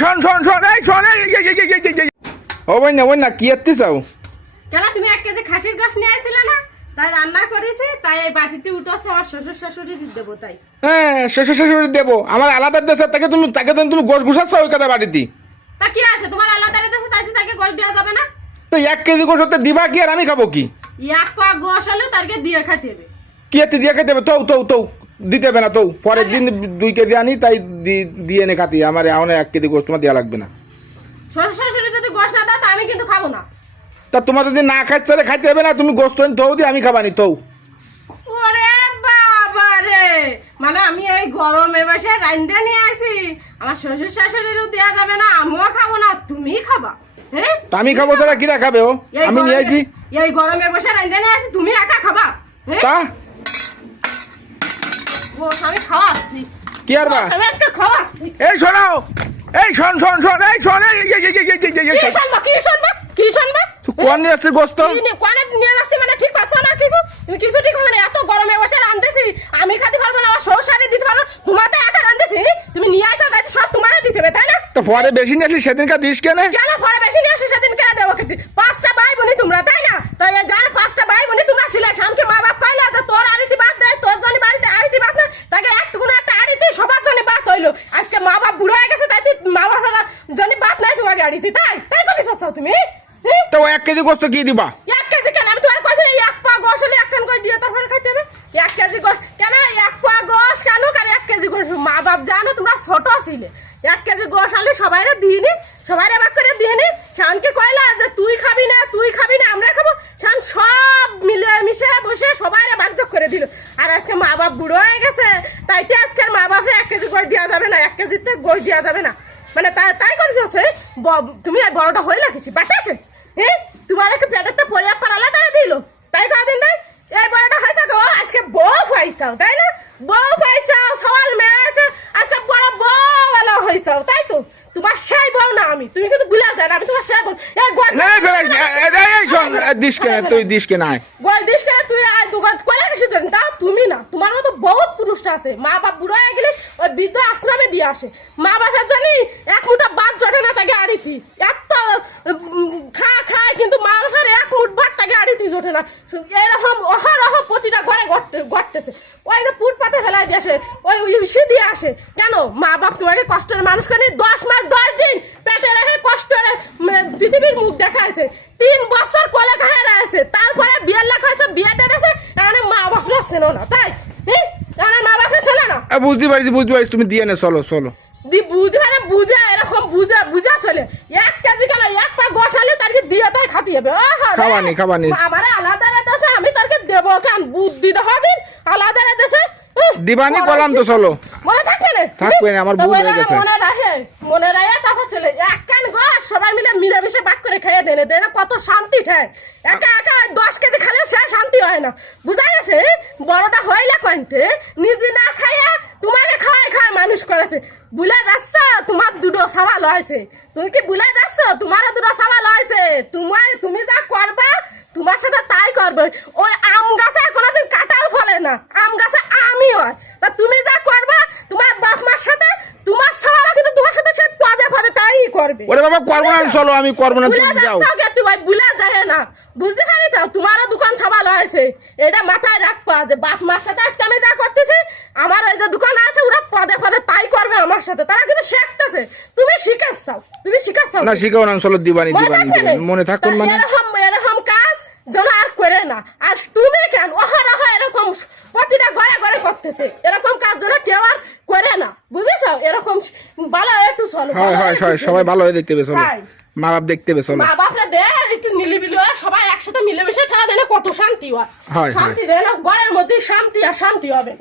শোন শোন শোন এই শোন ও বই না কি এত্তি চাও কেন তুমি 1 কেজি খাসির গোশ নিয়ে আইছিলে না তাই রান্না করেছি তাই এই বাটিটি উঠাছে আমার শ্বশুর শাশুড়ি দেবো তাই হ্যাঁ শ্বশুর শাশুড়ি দেবো আমার আলাদা দেশে তাকে তুমি গোশ গুছাচ্ছ ওই কথা বাড়িতে তা কি আছে তোমার আলাদা দেশে তাই তাকে গোশ দেওয়া যাবে না তো 1 কেজি গোশ হতে দিবা কি আর আমি খাবো কি 1 পা গোশ হলে তাকে দিয়ে খাইতে হবে কি এত্তি দিয়ে খেতে হবে তো দিতে হবে না তো পরের দিন 2 কেজি আনি তাই দিয়ে এনে খাতি আমার এখন 1 কেজি গোশ তোমার দেওয়া লাগবে না শ্বশুর শাশুড়ি যদি গোশ না দাও তা আমি কিন্তু খাবো না তা তোমার যদি না খাইতে তাহলে খাইতে হবে না তুমি গোশ তো তৌ দিয়ে আমি খাবানি তৌ ওরে বাবা রে মানে আমি এই গরমে বসে রাইন্দা নিয়ে আসি আমার শ্বশুর শাশুড়িরও দেওয়া যাবে না আমিও খাবো না তুমি খাবা হ্যাঁ তা আমি খাবো তারা কিরা খাবে ও আমি নিয়ে আসি এই গরমে বসে রাইন্দা নিয়ে আসি তুমি একা খাবা হ্যাঁ তা গোশ আমি খাওয়াচ্ছি কি আর বা আমি আজকে খাওয়াচ্ছি এই শোনো এই শোন কি শুনবা তুই কোন নিয়ে আসছিস গোস্ত কোনে নিয়ে আসছি মানে ঠিক পাচ্ছ না কিছু তুমি কিছু ঠিক মানে এত গরমে বসে রাঁধতেছি আমি খাতে পারবো না আমার সংসারে দিতে পারবো তোমাতে একা রাঁধতেছি তুমি নিয়ে আসো তাই সব তোমারে দিতে হবে তাই না তো পরে বেশি নিয়ে আসলি সেদিনকার দিস কেন কেন পরে বেশি নিয়ে আসো সেদিন কেন দেবো 5টা ভাই বোনি তোমরা তাই না তো যার 5টা ভাই বোনি তোমরা ছিলে শামকে মা বাপ কইলা যে তোর আড়িতে বাদ দেয় তোর জন্য বাড়িতে আড়িতে বাদ না তাকে একটুকুন একটা আড়িতে সবার জন্য বাদ হইলো আজকে মা বাপ বুড়ো হয়ে গেছে তাই মা বাপের জন্য বাদ নাই তোমাকে আড়িতে তাই করিস তুমি তো 1 কেজি গোস্ত কি দিবা 1 কেজি কেন আমি তোমার কাছে 1 পা গোশ হলে 1 কান করে দিয়ে তারপরে খাইতে হবে 1 কেজি গোশ কেন 1 পা গোশ কেন করে 1 কেজি গোশ মা বাপ জানো তোমরা ছোট ছিলে 1 কেজি গোশ আনলে সবাইরে দিইনি সবাইরে ভাগ করে দিইনি শানকে কইলা যে তুই খাবি না আমরা খাবো শান সব মিলে মিশে বসে সবাইরে ভাগযোগ করে দিল আর আজকে মা বাপ বুড়ো হয়ে গেছে তাইতে আজকে মা বাপরে 1 কেজি গোশ দেওয়া যাবে না 1 কেজিতে গোশ দেওয়া যাবে না মানে তাই করেছিস তুমি বড়টা হইলা কিছু বাতাসে হ্যাঁ তোমার একটা পেটেতে পরিয়া পারালা তারা দিল তাই কদিন তাই এই বড়টা হয়েছে গো আজকে বউ পাইছাও তাই না বউ পাইছাও সওয়াল মেয়ে আছে আজকে বড় বউ वाला হইছাও তাই তো তোমার সেই বউ না আমি তুমি কিন্তু ভুলে যাও আমি তোমার সেই বউ এই গোল না এই শোন দিস কেন তুই দিস কেন আয় গোল দিস কেন তুই আয় দুগান কইলা কিছু জানি তা তুমি না তোমার মতো বহুত পুরুষটা আছে মা বাপ বুড়ো হয়ে গেলে ওই বৃদ্ধ আশ্রমে দিয়ে আসে মা বাপের জন্য এক মুঠা ভাত জটে না তাকে আড়িতি এত খায় কিন্তু মা বাপের এক মুঠ ভাত তাকে আড়িতি জটে না এরকম অহরহ প্রতিটা ঘরে ঘটতেছে ওই যে পুট পাতে ফেলাই দিয়ে আসে ওই ইসে দিয়ে আসে কেন মা বাপ তোমাকে কষ্টের মানুষ করে 10 মাস 10 দিন পেটে রেখে কষ্টের পৃথিবীর মুখ দেখাইছে 3 বছর কোলে খায় আছে তারপরে বিয়ে লেখা হয়েছে বিয়ে দিয়েছে এখানে মা বাপরা ছিল না তাই এখানে মা বাপরা ছিল না বুঝতে পারিস তুমি দিয়ে নে চলো দি বুঝে এরকম বুঝা চলে 1 কেজি কেন 1 পা গোশ আলে তারকে দিয়ে তাই খাতি হবে খাবানি আমারে আলাদা দেশে আমি তারকে দেবো কেন বুদ্ধি দেখা দিন আলাদা দেশে দিবানি কলাম তো চলো মনে থাকবে না আমার বুঝ হয়ে গেছে মনে রাখে তারপর চলে 1 কান গোশ সবাই মিলে মিশে ভাগ করে খেয়ে দেনে কত শান্তি ঠায় একা 10 কেজি খেলে সে শান্তি হয় না বুঝা গেছে বড়টা হইলা কইতে নিজে না খাইয়া তোমাকে খায় মানুষ করেছে বুলা যাচ্ছ তোমার দুটো সওয়াল হয়েছে তুমি কি বুলা যাচ্ছ তোমারও দুটো সওয়াল হয়েছে তুমি যা করবা তোমার সাথে তাই করবে ওই আম গাছে কোনোদিন কাঁঠাল ফলে না আম গাছে আমই হয় তা তুমি যা করবা তোমার বাপ মার সাথে তোমার সওয়াল কিন্তু তোমার সাথে সে পদে তাই করবে ওরে বাবা করব না চলো আমি করব না তুমি যাও তুমি বুলা যায় না বুঝতে পারিস তোমারও দোকান সওয়াল হয়েছে এটা মাথায় রাখবা যে বাপ মার সাথে আজকে আমি যা করতেছি আমার ওই যে দোকান আছে ওরা পদে তাই করবে আমার সাথে তারা কিন্তু শিখতেছে তুমি শিখাচ্ছাও না শিখাও না চলো দিবানি মনে থাকুন মানে এরকম কাজ যেন আর করে না আর তুমি কেন অহরহ এরকম প্রতিটা ঘরে করতেছে এরকম কাজ যেন কেউ আর করে না বুঝেছো এরকম ভালো একটু চলো হয় সবাই ভালো হয়ে দেখতে হবে চলো মা বাপ দেখতে হবে চলো মা বাপরা দে একটু নিলিবিলি হয় সবাই একসাথে মিলেমিশে থাকা দেয় কত শান্তি হয় শান্তি দেয় না ঘরের মধ্যে শান্তি হবে